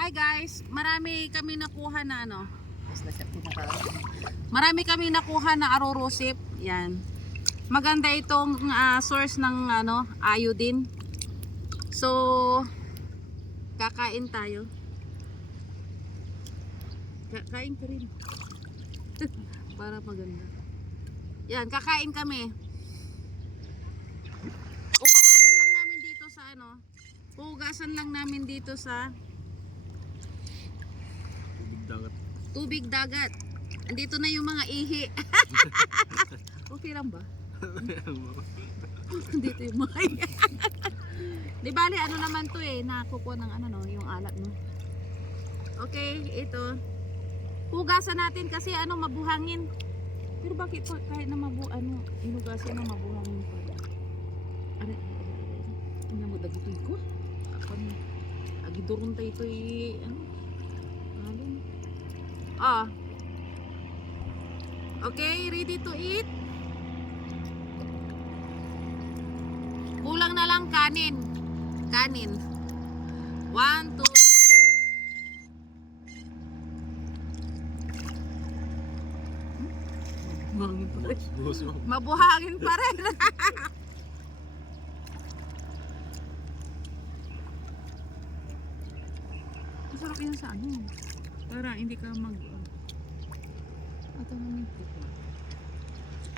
Hi guys, marami kami nakuha na ano. Marami kami nakuha na arorosip. Yan. Maganda itong source ng ano, iodine. So kakain tayo. Kain ka rin. Para maganda. Yan, kakain kami. Hugasan lang namin dito sa ano. Hugasan lang namin dito sa tubig dagat. Andito na yung mga ihi. Okay lang ba? Andito yung mga ihi. Di bali ano naman to eh, nakukuha ng ano no, yung alat no. Okay, ito. Hugasan natin kasi ano mabuhangin. Pero bakit po kahit na ano, inugasan na mabuhangin pa. Ano mo dagitoy ko? Ako ni agidurun tayo ito ano. Ah. Okay, ready to eat? Kulang na lang kanin. Kanin. 1, 2. Mabuhangin pa rin. Masarap yan sa ano. Para hindi ka mag... Ito namin ito.